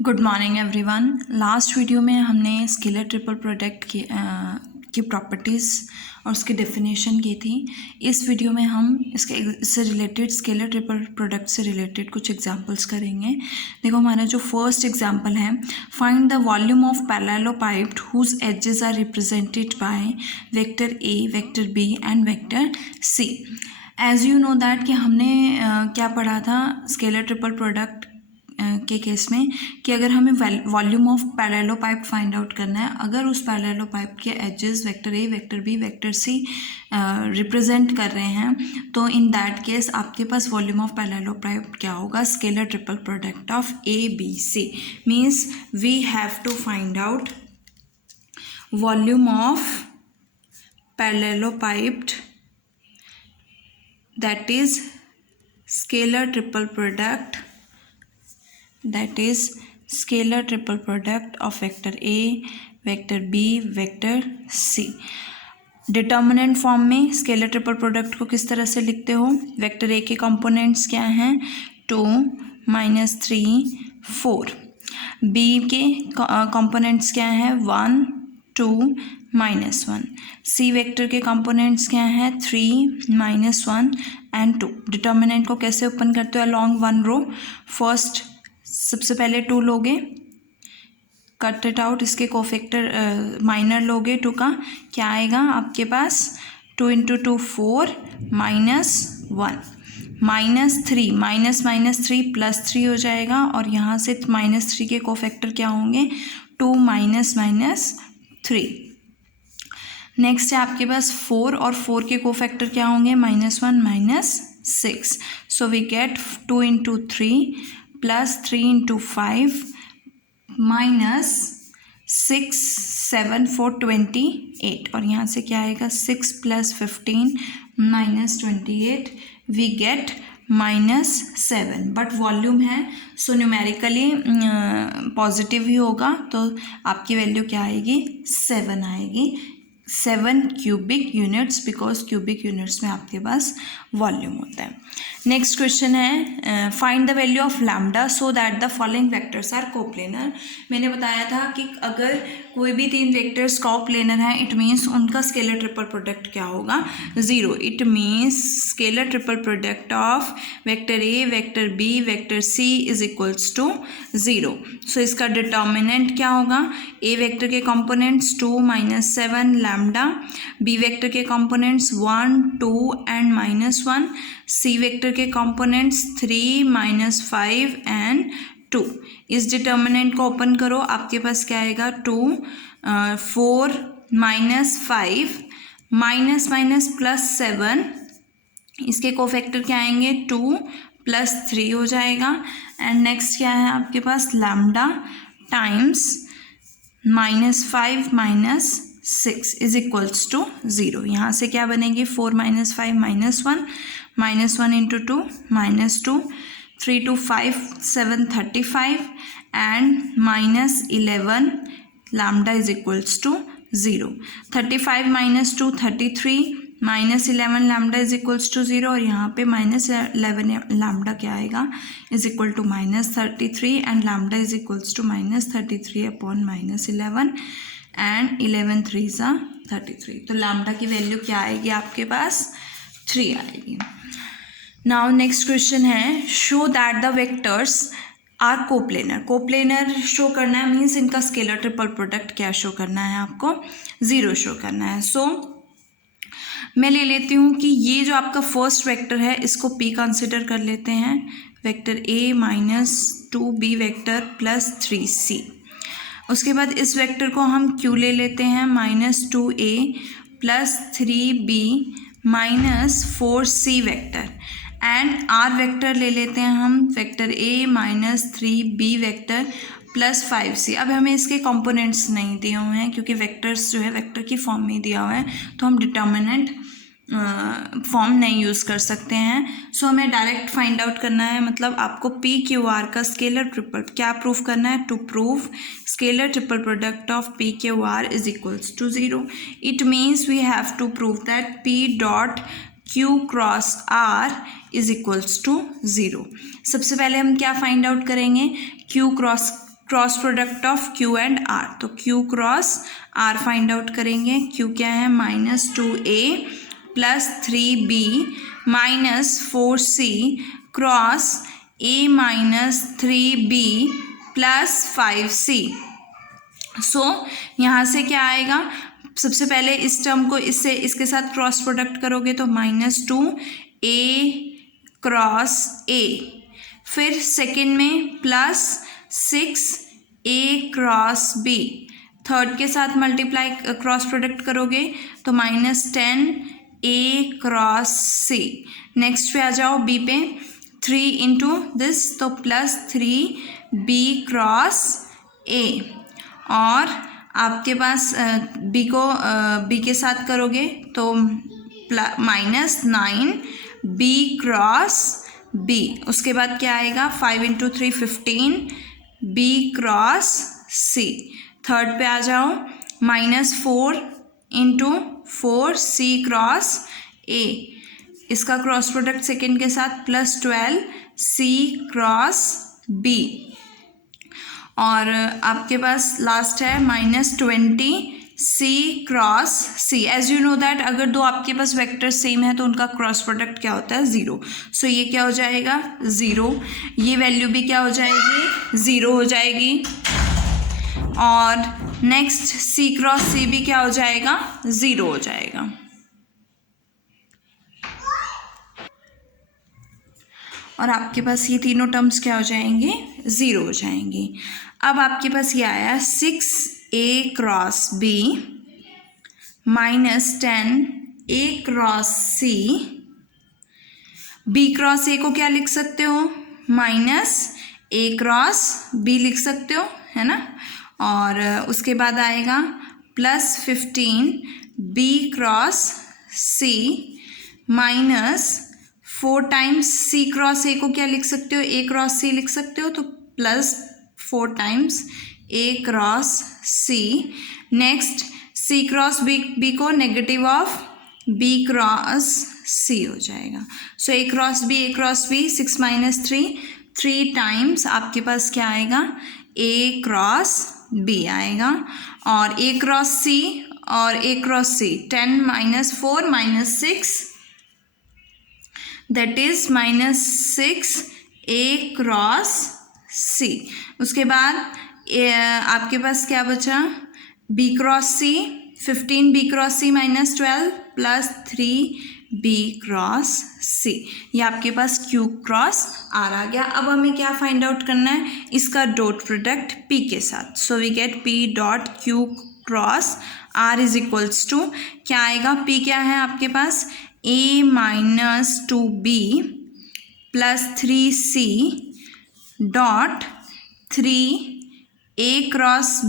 Good morning everyone. Last video में हमने scalar triple product की प्रॉपर्टीज़ और उसकी डेफिनेशन की थी। इस वीडियो में हम इससे रिलेटेड स्केलर ट्रिपल प्रोडक्ट से रिलेटेड कुछ एग्जांपल्स करेंगे। देखो, हमारा जो फर्स्ट एग्जांपल है, find the volume of parallelepiped whose edges are represented by vector A, vector B and vector C. As you know that कि हमने क्या पढ़ा था स्केलर ट्रिपल प्रोडक्ट के केस में कि अगर हमें volume of parallelepiped find out करना है, अगर उस पैरेललोपाइप के edges vector A, vector B, vector C represent कर रहे हैं, तो इन दैट केस आपके पास वॉल्यूम ऑफ पैरेललोपाइप क्या होगा? Scalar triple product of A B C. Means we have to find out volume of parallelepiped that is scalar triple product of vector A, vector B, vector C। Determinant form में scalar triple product को किस तरह से लिखते हो? Vector A के components क्या हैं? 2, -3, 4। बी के कंपोनेंट्स क्या हैं? 1, 2, -1। सी वेक्टर के कंपोनेंट्स क्या हैं? 3, -1 एंड 2। डिटर्मिनेंट को कैसे ओपन करते हो? Along one row. फर्स्ट सबसे पहले 2 लोगे, कट इट आउट, इसके कोफैक्टर माइनर लोगे 2 का, क्या आएगा आपके पास? 2 × 2 4, -1, -3, -3 +3 हो जाएगा, और यहाँ से -3 के कोफैक्टर क्या होंगे? 2 -3। नेक्स्ट है आपके पास 4, और 4 के कोफैक्टर क्या होंगे? -1 -6। सो वी गेट 2 × 3 +3 × 5 -6 7 4 28, और यहाँ से क्या आएगा? 6 + 15 -28, वी गेट -7। बट वॉल्यूम है, सो न्यूमेरिकली पॉजिटिव ही होगा, तो आपकी वैल्यू क्या आएगी? 7 आएगी। 7 cubic units, because cubic units में आपके पास वॉल्यूम होता है। नेक्स्ट क्वेश्चन है, find the value of lambda so that the following vectors are coplanar. मैंने बताया था कि अगर कोई भी 3 वेक्टर्स कोप्लेनर हैं, इट मीन्स उनका स्केलर ट्रिपल प्रोडक्ट क्या होगा? 0। It means scalar triple product of vector A, vector B, vector C is equals to 0। So इसका डिटर्मिनेंट क्या होगा? ए वेक्टर के कंपोनेंट्स 2 -7 लैम्डा, बी वेक्टर के कंपोनेंट्स 1, 2 एंड -1, सी वेक्टर के components 3, -5 and 2। इस determinant को ओपन करो, आपके पास क्या आएगा? 2, 4, -5, +7, इसके कोफैक्टर क्या आएंगे? 2 + 3 हो जाएगा। एंड नेक्स्ट क्या है आपके पास? Lambda times -5 -6 is equals to 0। यहाँ से क्या बनेगी? 4 - 5 -1, -1 × 2 -2, 3 to 5 7 35 and -11 lambda is equals to 0। 35 - 2 33, -11 lambda is equals to 0, और यहाँ पे -11 लैम्डा क्या आएगा? Is equal to -33, and lambda is equals to -33 upon -11, and 11 3 = 33। तो लैम्डा की वैल्यू क्या आएगी आपके पास? 3 आएगी। नाउ नेक्स्ट क्वेश्चन है, show that the vectors are coplanar. Coplanar show करना है, मीन्स इनका स्केलर ट्रिपल प्रोडक्ट क्या शो करना है आपको? 0 शो करना है। सो मैं ले लेती हूँ कि ये जो आपका फर्स्ट वेक्टर है, इसको P कंसिडर कर लेते हैं। Vector A -2B vector +3C। उसके बाद इस वेक्टर को हम Q ले लेते हैं, -2A +3B -4C vector. And R vector ले लेते हैं हम, vector A -3B vector +5C। अब हमें इसके कंपोनेंट्स नहीं दिए हुए हैं, क्योंकि वेक्टर्स जो है वेक्टर की फॉर्म में दिया हुआ है, तो हम डिटर्मिनेंट फॉर्म नहीं यूज़ कर सकते हैं। सो हमें डायरेक्ट फाइंड आउट करना है, मतलब आपको PQR का स्केलर ट्रिपल क्या प्रूव करना है? To prove scalar triple product of PQR is equals to 0। It means we have to prove that P.Q cross R is equals to 0। सबसे पहले हम क्या फाइंड आउट करेंगे? Q cross cross product of Q and R, तो Q cross R find out करेंगे। Q क्या है, -2a plus 3b minus 4c cross a minus 3b plus 5c। So यहाँ से क्या आएगा, सबसे पहले इस टर्म को इससे इसके साथ क्रॉस प्रोडक्ट करोगे तो -2a क्रॉस a, फिर सेकेंड में +6a क्रॉस b, थर्ड के साथ मल्टीप्लाई क्रॉस प्रोडक्ट करोगे तो -10a क्रॉस c। नेक्स्ट पे आ जाओ b पे, 3 इंटू दिस तो +3b क्रॉस a, और आपके पास b को b के साथ करोगे तो -9b क्रॉस b, उसके बाद क्या आएगा 5 into 3 15b cross c। Third पे आ जाओ, -4 इंटू 4c क्रॉस a, इसका क्रॉस प्रोडक्ट सेकेंड के साथ +12c क्रॉस b, और आपके पास लास्ट है -20c cross c। As you know that अगर दो आपके पास वेक्टर सेम है तो उनका क्रॉस प्रोडक्ट क्या होता है, 0। सो ये क्या हो जाएगा 0, ये वैल्यू भी क्या हो जाएगी 0 हो जाएगी, और नेक्स्ट c क्रॉस c भी क्या हो जाएगा 0 हो जाएगा। और आपके पास ये तीनों टर्म्स क्या हो जाएंगे 0 हो जाएंगे। अब आपके पास ये आया 6a cross b -10a cross c, b cross a को क्या लिख सकते हो -a क्रॉस b लिख सकते हो, है ना, और उसके बाद आएगा +15b cross c -4 times c cross a को क्या लिख सकते हो, a क्रॉस c लिख सकते हो, तो +4 times a cross c। Next c cross b को negative of b cross c हो जाएगा। सो a क्रॉस b 6 - 3 टाइम्स आपके पास क्या आएगा a क्रॉस b आएगा, और a क्रॉस c और a cross c 10 - 4 - 6 that is -6a cross c। उसके बाद आपके पास क्या बचा b cross c, 15b cross c -12 plus 3b cross c, ये आपके पास q क्रॉस r आ गया। अब हमें क्या फाइंड आउट करना है, इसका डॉट प्रोडक्ट p के साथ। So we get p dot q cross r is equals to क्या आएगा, p क्या है आपके पास a - 2b plus 3c dot 3a cross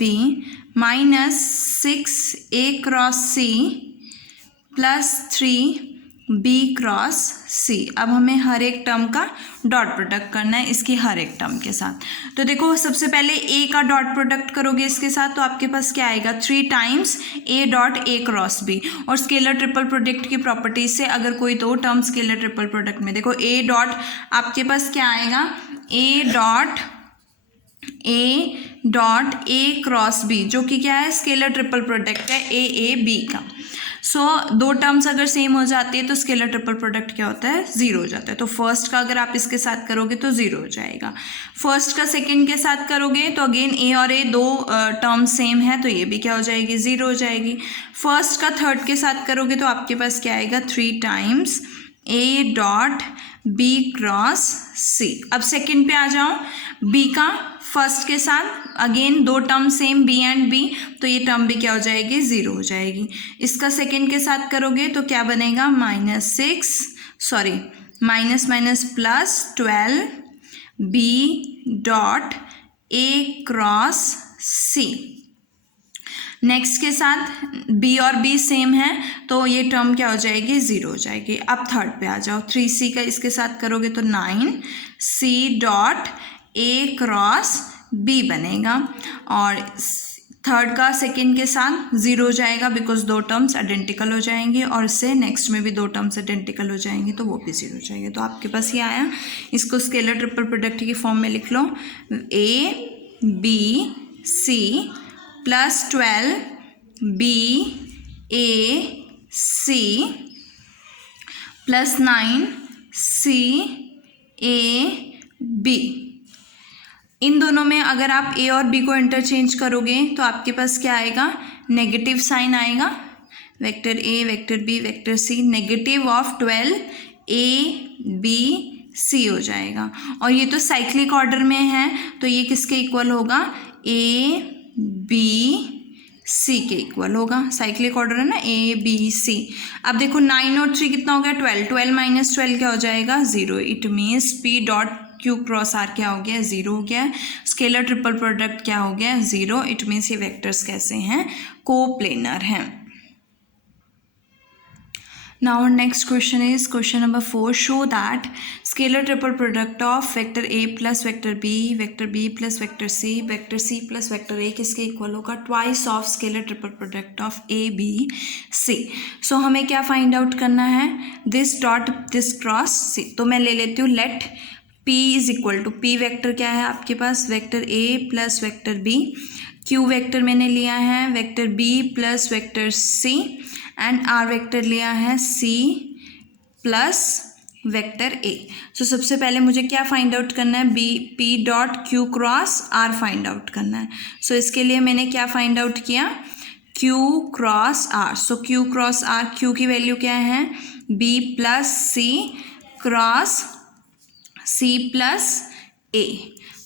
b minus 6a cross c plus 3b cross c। अब हमें हर एक टर्म का डॉट प्रोडक्ट करना है इसकी हर एक टर्म के साथ। तो देखो सबसे पहले a का डॉट प्रोडक्ट करोगे इसके साथ तो आपके पास क्या आएगा 3 times a dot a cross b, और स्केलर ट्रिपल प्रोडक्ट की प्रॉपर्टीज से अगर कोई दो टर्म स्केलर ट्रिपल प्रोडक्ट में देखो a डॉट आपके पास क्या आएगा a dot a cross b, जो कि क्या है स्केलर ट्रिपल प्रोडक्ट है a b का। सो दो टर्म्स अगर सेम हो जाती है तो स्केलर ट्रिपल प्रोडक्ट क्या होता है 0 हो जाता है। तो फर्स्ट का अगर आप इसके साथ करोगे तो 0 हो जाएगा, फर्स्ट का सेकंड के साथ करोगे तो अगेन a और a दो टर्म सेम है तो ये भी क्या हो जाएगी 0 हो जाएगी। फर्स्ट का थर्ड के साथ करोगे तो आपके पास क्या आएगा 3 times a dot b cross c। अब सेकंड पे आ जाओ, b का फर्स्ट के साथ अगेन दो term same b and b, तो ये टर्म भी क्या हो जाएगी 0 हो जाएगी। इसका सेकंड के साथ करोगे तो क्या बनेगा minus plus 12b dot a cross c। Next के साथ b और b सेम है तो ये टर्म क्या हो जाएगी 0 हो जाएगी। अब थर्ड पे आ जाओ, 3c का इसके साथ करोगे तो 9c dot a cross b बनेगा, और थर्ड का सेकेंड के साथ जीरो हो जाएगा बिकॉज दो टर्म्स आइडेंटिकल हो जाएंगे, और इससे नेक्स्ट में भी दो टर्म्स आइडेंटिकल हो जाएंगे तो वो भी जीरो हो जाएंगे। तो आपके पास ये आया। इसको स्केलर ट्रिपल प्रोडक्ट की फॉर्म में लिख लो, ABC plus 12BAC plus 9CAB। इन दोनों में अगर आप ए और बी को इंटरचेंज करोगे तो आपके पास क्या आएगा, नेगेटिव साइन आएगा। Vector A, vector B, vector C, negative of 12ABC हो जाएगा। और ये तो साइक्लिक ऑर्डर में है तो ये किसके इक्वल होगा, ABC के इक्वल होगा। साइक्लिक ऑर्डर है ना, ABC। अब देखो 9 और 3 कितना हो गया, 12। 12 माइनस 12 क्या हो जाएगा, 0। It means P dot Q cross R क्या हो गया, 0 हो गया। स्केलर ट्रिपल प्रोडक्ट क्या हो गया, 0। इट मीन्स ये वेक्टर्स कैसे हैं, कोप्लेनर हैं। Now our next question is question number 4. Show that scalar triple product of vector A plus vector B, vector B plus vector C, vector C plus vector A किसके equal होगा, twice of scalar triple product of A, B, C. So हमें क्या find out करना है, this dot this cross C. तो मैं ले लेती हूँ let P is equal to, P vector क्या है आपके पास, vector A plus vector B, Q vector मैंने लिया है vector B plus vector C, and R vector लिया है C plus vector A। So सबसे पहले मुझे क्या फाइंड आउट करना है, P dot Q cross R find out करना है। सो इसके लिए मैंने क्या फाइंड आउट किया, Q cross R। So Q cross R, Q की वैल्यू क्या है, B plus C cross C plus A।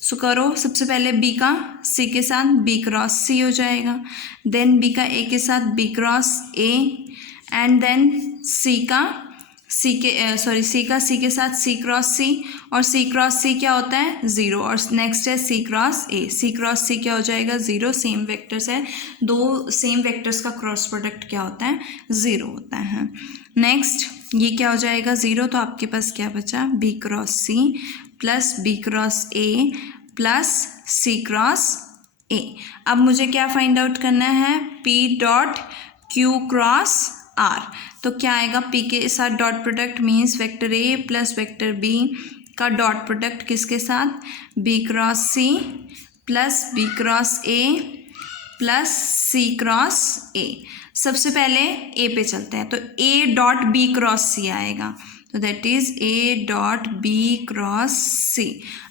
सो करो, सबसे पहले B का C के साथ B क्रॉस C हो जाएगा, देन B का A के साथ B cross A, and then C का C के साथ C क्रॉस C, और C क्रॉस C क्या होता है, 0। और नेक्स्ट है C cross A, C cross C क्या हो जाएगा, 0। सेम वेक्टर्स है, दो सेम वेक्टर्स का क्रॉस प्रोडक्ट क्या होता है, 0 होता है। नेक्स्ट ये क्या हो जाएगा, 0। तो आपके पास क्या बचा, B cross C plus B cross A plus C cross A। अब मुझे क्या फाइंड आउट करना है, P dot Q cross R। तो क्या आएगा, P के साथ dot product means vector A plus vector B का डॉट प्रोडक्ट किसके साथ, B cross C plus B cross A plus C cross A। सबसे पहले A पे चलते हैं, तो A dot B cross C आएगा, तो that is A dot B cross C।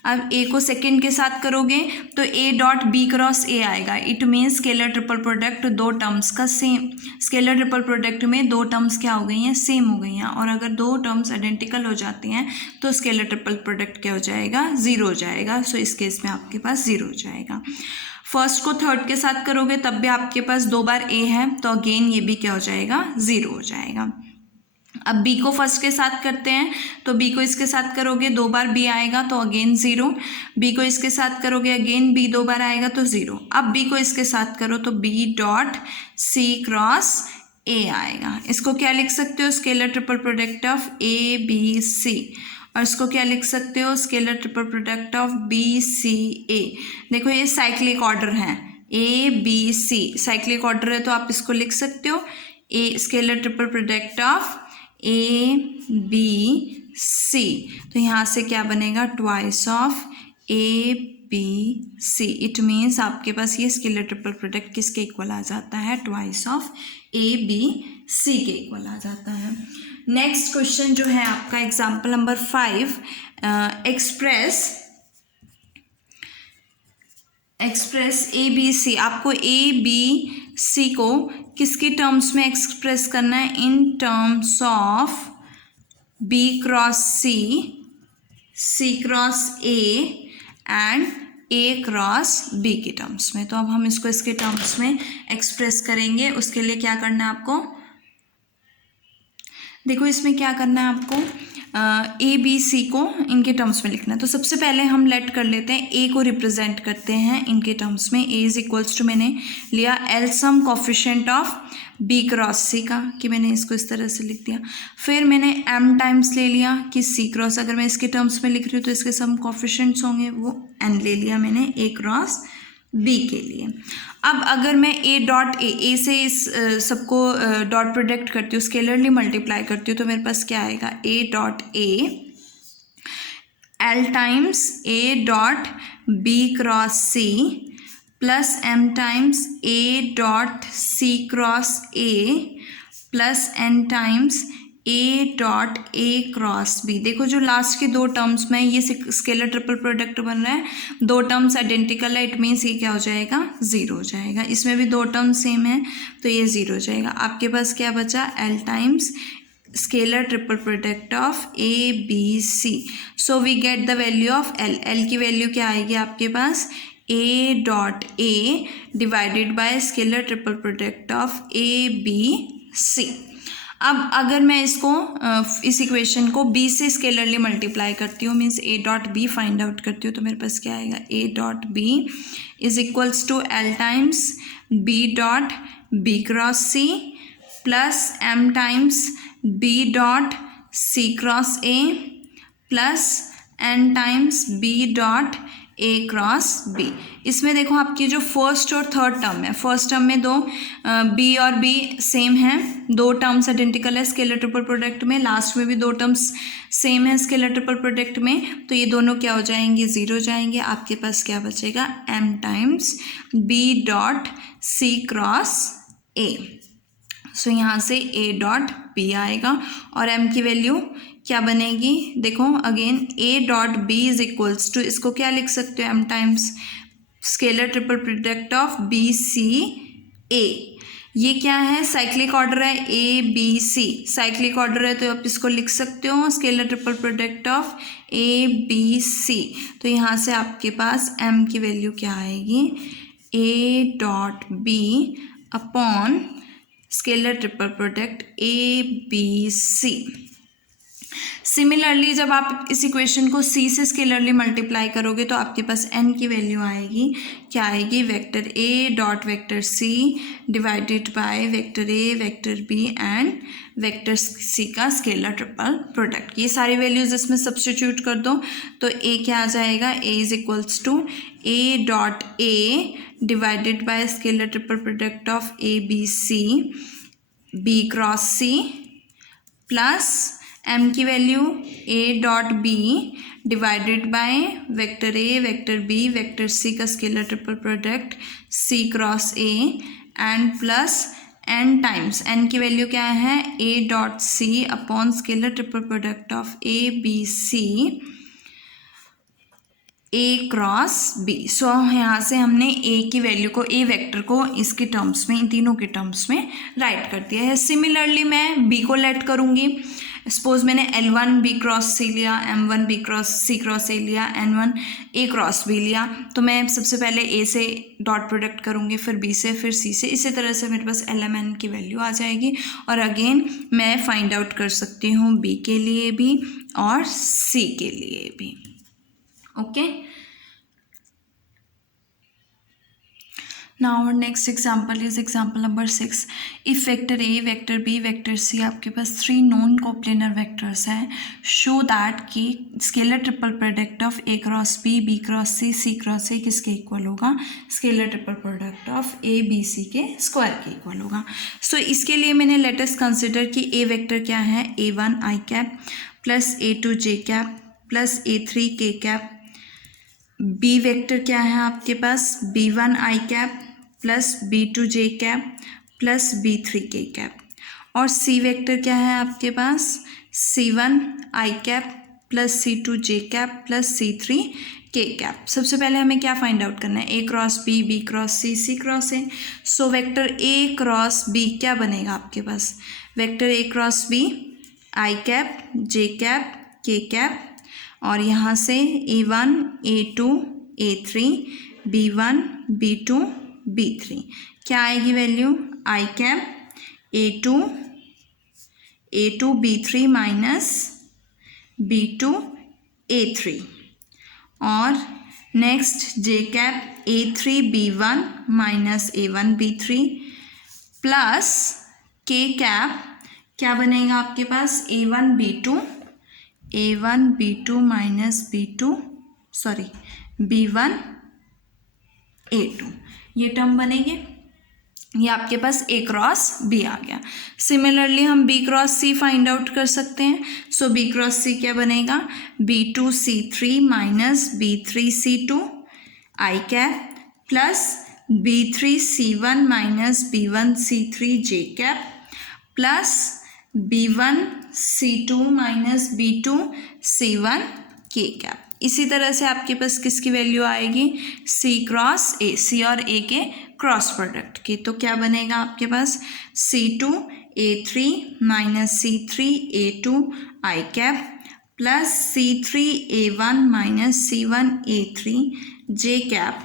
अब A को सेकेंड के साथ करोगे तो A dot B cross A आएगा। It means scalar triple product दो टर्म्स का सेम, स्केलर ट्रिपल प्रोडक्ट में दो टर्म्स क्या हो गई हैं, सेम हो गई हैं। और अगर दो टर्म्स आइडेंटिकल हो जाती हैं तो स्केलर ट्रिपल प्रोडक्ट क्या हो जाएगा, 0 हो जाएगा। सो इस केस में आपके पास 0 हो जाएगा। फर्स्ट को थर्ड के साथ करोगे तब भी आपके पास 2 बार A है, तो अगेन ये भी क्या हो जाएगा, 0 हो जाएगा। अब B को फर्स्ट के साथ करते हैं, तो B को इसके साथ करोगे 2 बार B आएगा तो अगेन 0। B को इसके साथ करोगे अगेन B 2 बार आएगा तो 0। अब B को इसके साथ करो तो B dot C cross A आएगा। इसको क्या लिख सकते हो, scalar triple product of A B C। और इसको क्या लिख सकते हो, scalar triple product of B C A। देखो ये साइक्लिक ऑर्डर है, A B C cyclic order है, तो आप इसको लिख सकते हो A scalar triple product of A B C। तो यहाँ से क्या बनेगा, twice of A B C। It means आपके पास ये स्केलर ट्रिपल प्रोडक्ट किसके इक्वल आ जाता है, twice of A B C के इक्वल आ जाता है। नेक्स्ट क्वेश्चन जो है आपका example number 5, express A B C। आपको A B C को किसके टर्म्स में एक्सप्रेस करना है, in terms of B cross C cross A and A cross B के टर्म्स में। तो अब हम इसको इसके टर्म्स में एक्सप्रेस करेंगे। उसके लिए क्या करना है आपको, देखो इसमें क्या करना है आपको, A B C को इनके टर्म्स में लिखना है। तो सबसे पहले हम लेट कर लेते हैं A को रिप्रेजेंट करते हैं इनके टर्म्स में। A इज इक्वल्स टू मैंने लिया L some coefficient of B cross C का, कि मैंने इसको इस तरह से लिख दिया। फिर मैंने M टाइम्स ले लिया कि C क्रॉस, अगर मैं इसके टर्म्स में लिख रही हूँ तो इसके सम कोफिशिएंट्स होंगे, वो N ले लिया मैंने A क्रॉस बी के लिए। अब अगर मैं ए डॉट ए से इस सबको डॉट प्रोडक्ट करती हूँ, स्केलरली मल्टीप्लाई करती हूँ, तो मेरे पास क्या आएगा, A dot A L times A dot B cross C plus M times A dot C cross A plus N times A dot A cross B. देखो जो लास्ट के दो टर्म्स में ये स्केलर ट्रिपल प्रोडक्ट बन रहा है, दो टर्म्स आइडेंटिकल है, इट मीन्स ये क्या हो जाएगा, ज़ीरो हो जाएगा। इसमें भी दो टर्म सेम है तो ये ज़ीरो हो जाएगा। आपके पास क्या बचा, L times scalar triple product of A B C. So we get the value of L. L की वैल्यू क्या आएगी आपके पास, A dot A divided by scalar triple product of A B C. अब अगर मैं इसको इस इक्वेशन को b से स्केलरली मल्टीप्लाई करती हूँ, means a dot B find out करती हूँ, तो मेरे पास क्या आएगा, a dot B is equals to L times b dot B cross c plus m times b dot c cross a plus n times b dot A cross B. इसमें देखो आपकी जो फर्स्ट और थर्ड टर्म है, first term में दो B और B same है, दो टर्म्स आइडेंटिकल है स्केलर ट्रिपल प्रोडक्ट में, लास्ट में भी दो टर्म्स सेम है स्केलर ट्रिपल प्रोडक्ट में, तो ये दोनों क्या हो जाएंगे, ज़ीरो जाएंगे। आपके पास क्या बचेगा, M times B dot C cross A. So यहाँ से ए डॉट बी आएगा और एम की वैल्यू क्या बनेगी, देखो again A dot B is equals to, इसको क्या लिख सकते हो, M times scalar triple product of B C A. ये क्या है, साइक्लिक ऑर्डर है, A B C cyclic order है, तो आप इसको लिख सकते हो scalar triple product of A B C. तो यहाँ से आपके पास एम की वैल्यू क्या आएगी, A dot B upon scalar triple product A B C. Similarly जब आप इस इक्वेशन को c से स्केलरली मल्टीप्लाई करोगे तो आपके पास n की वैल्यू आएगी, क्या आएगी, vector a dot vector c divided by vector a vector b and vector c का स्केलर ट्रिपल प्रोडक्ट। ये सारी वैल्यूज इसमें सब्स्टिट्यूट कर दो तो a क्या आ जाएगा, a is equals to a dot a divided by scalar triple product of a b c b cross c plus m की value a dot B divided by vector a vector b vector c का scalar triple product c cross a and plus n times n की value क्या है, a dot c upon scalar triple product of a b c a cross b। So यहाँ से हमने a की value को, a vector को इसके टर्म्स में, इन तीनों के टर्म्स में राइट कर दिया है। सिमिलरली मैं b को लेट करूँगी, सपोज मैंने L1 B क्रॉस C लिया, M1 B cross C cross A लिया, N1 A क्रॉस B लिया, तो मैं सबसे पहले A से डॉट प्रोडक्ट करूँगी, फिर B से, फिर C से, इसी तरह से मेरे पास LMN की वैल्यू आ जाएगी। और अगेन मैं फाइंड आउट कर सकती हूँ B के लिए भी और C के लिए भी। Okay, now our next example is example number 6. if vector a vector b vector c आपके पास 3 नॉन कोप्लेनर वेक्टर्स हैं, शो दैट कि scalar triple product of a cross b b cross c c cross a किसके equal होगा, scalar triple product of a b c के square के equal होगा। सो इसके लिए मैंने लेट अस कंसिडर कि a वेक्टर क्या है, a1 i cap plus a2 j cap plus a3 k cap, b vector क्या है आपके पास, b1 i cap plus b2 j cap plus b3 k cap, और c वेक्टर क्या है आपके पास, c1 i cap plus c2 j cap plus c3 k cap. सबसे पहले हमें क्या फाइंड आउट करना है, a cross b b cross c c cross a। So vector a cross b क्या बनेगा आपके पास, vector a cross b i cap j cap k cap, और यहाँ से a1 a2 a3 b1 b2 b3 क्या आएगी value, i cap a2 b3 minus b2 a3, और next j cap a3 b1 minus a1 b3 plus k cap क्या बनेगा आपके पास, a1 b2 minus b1 A2, ये टर्म बनेगी। ये आपके पास A क्रॉस B आ गया। सिमिलरली हम B cross C find out कर सकते हैं। सो B क्रॉस C क्या बनेगा, B2C3 minus B3C2 I cap plus B3C1 minus B1C3 J cap plus B1C2 minus B2C1 K cap. इसी तरह से आपके पास किसकी वैल्यू आएगी, C क्रॉस A, C और A के क्रॉस प्रोडक्ट की। तो क्या बनेगा आपके पास, C2A3 minus C3A2 I cap plus C3A1 minus C1A3 J cap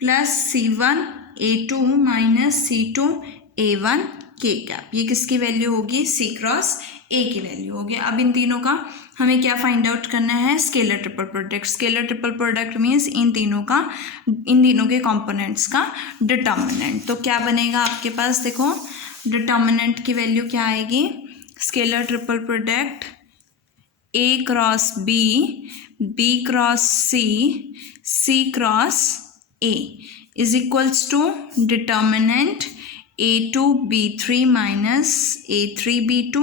plus C1A2 minus C2A1 K cap. ये किसकी वैल्यू होगी, C क्रॉस A की वैल्यू होगी। अब इन तीनों का हमें क्या फाइंड आउट करना है, scalar triple product. Scalar triple product means in तीनों के कंपोनेंट्स का डिटर्मिनेंट। तो क्या बनेगा आपके पास, देखो डिटर्मिनेंट की वैल्यू क्या आएगी, scalar triple product A cross B, B cross C, C cross A is equals to determinant A2B3 minus A3B2,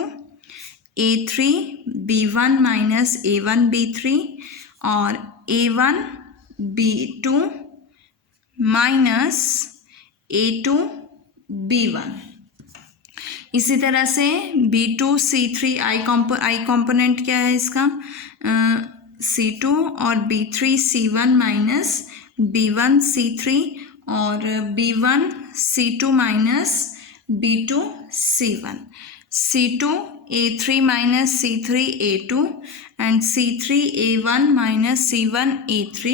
A3B1 minus A1B3 और A1B2 माइनस A2B1। इसी तरह से B2C3 I कॉम्पोनेंट क्या है इसका, C2 और B3C1 माइनस B1C3 और B1C2 minus B2C1, C2A3 minus C3A2 and C3A1 minus C1A3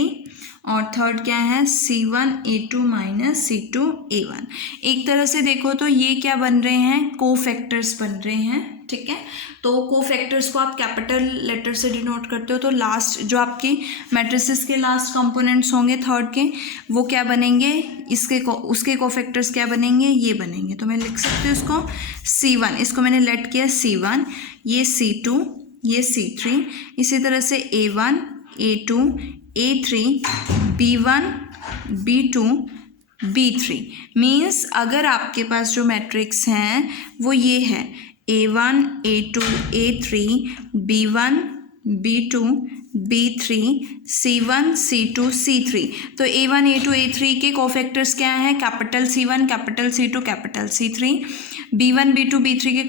और थर्ड क्या है, C1A2 माइनस C2A1। एक तरह से देखो तो ये क्या बन रहे हैं, कोफैक्टर्स बन रहे हैं, ठीक है। तो कोफैक्टर्स को आप कैपिटल लेटर से डिनोट करते हो, तो लास्ट जो आपकी मैट्रिसेस के लास्ट कंपोनेंट्स होंगे थर्ड के, वो क्या बनेंगे, उसके कोफैक्टर्स क्या बनेंगे, ये बनेंगे। तो मैं लिख सकती हूँ उसको C1, इसको मैंने लेट किया C1, ये C2, ये C3, इसी तरह से A1, A2, A3, B1, B2, B3 means अगर आपके पास जो मैट्रिक्स हैं वो ये है A1, A2, A3, B1, B2, B3, C1, C2, C3। तो A1, A2, A3 के कोफैक्टर्स क्या हैं, capital C1, capital C2, capital C3। B1, B2, B3 के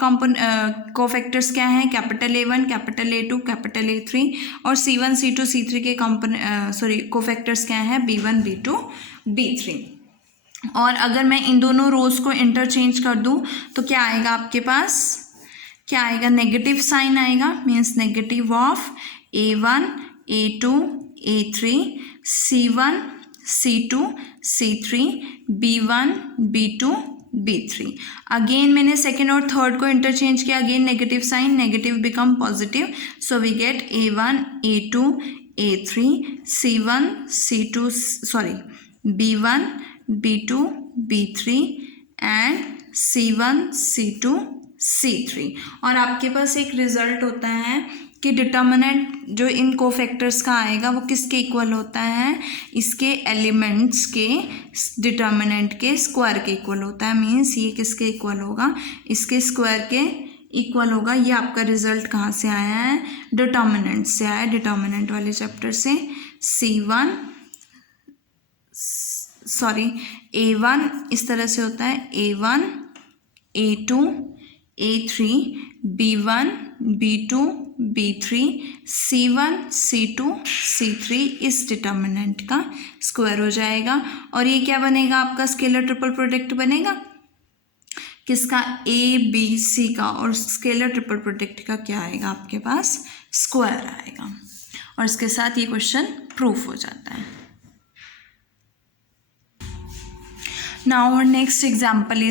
कोफैक्टर्स क्या हैं, capital A1, capital A2, capital A3 और C1, C2, C3 के cofactors क्या हैं, B1, B2, B3। और अगर मैं इन दोनों रोज को इंटरचेंज कर दूं तो क्या आएगा आपके पास, क्या आएगा, नेगेटिव साइन आएगा, means negative of A1, A2, A3, C1, C2, C3, B1, B2, B3। Again मैंने सेकेंड और थर्ड को इंटरचेंज किया, again negative sign, negative become positive, so we get A1, A2, A3, C1, C2, B1, B2, B3 and C1, C2, C3। और आपके पास एक result होता है कि डिटर्मिनेंट जो इन कोफैक्टर्स का आएगा वो किसके इक्वल होता है, इसके एलिमेंट्स के डिटर्मिनेंट के स्क्वायर के इक्वल होता है। मीन्स ये किसके इक्वल होगा, इसके स्क्वायर के इक्वल होगा। ये आपका रिजल्ट कहाँ से आया है, डिटर्मिनेंट से आया, डिटर्मिनेंट वाले चैप्टर से। A1 इस तरह से होता है, A1, A2, A3, B1, B2, B3, C1, C2, C3 इस डिटर्मिनेंट का स्क्वायर हो जाएगा। और ये क्या बनेगा, आपका स्केलर ट्रिपल प्रोडक्ट बनेगा किसका, ABC का। और स्केलर ट्रिपल प्रोडक्ट का क्या आएगा आपके पास, स्क्वायर आएगा। और इसके साथ ये क्वेश्चन प्रूफ हो जाता है। Now our next example is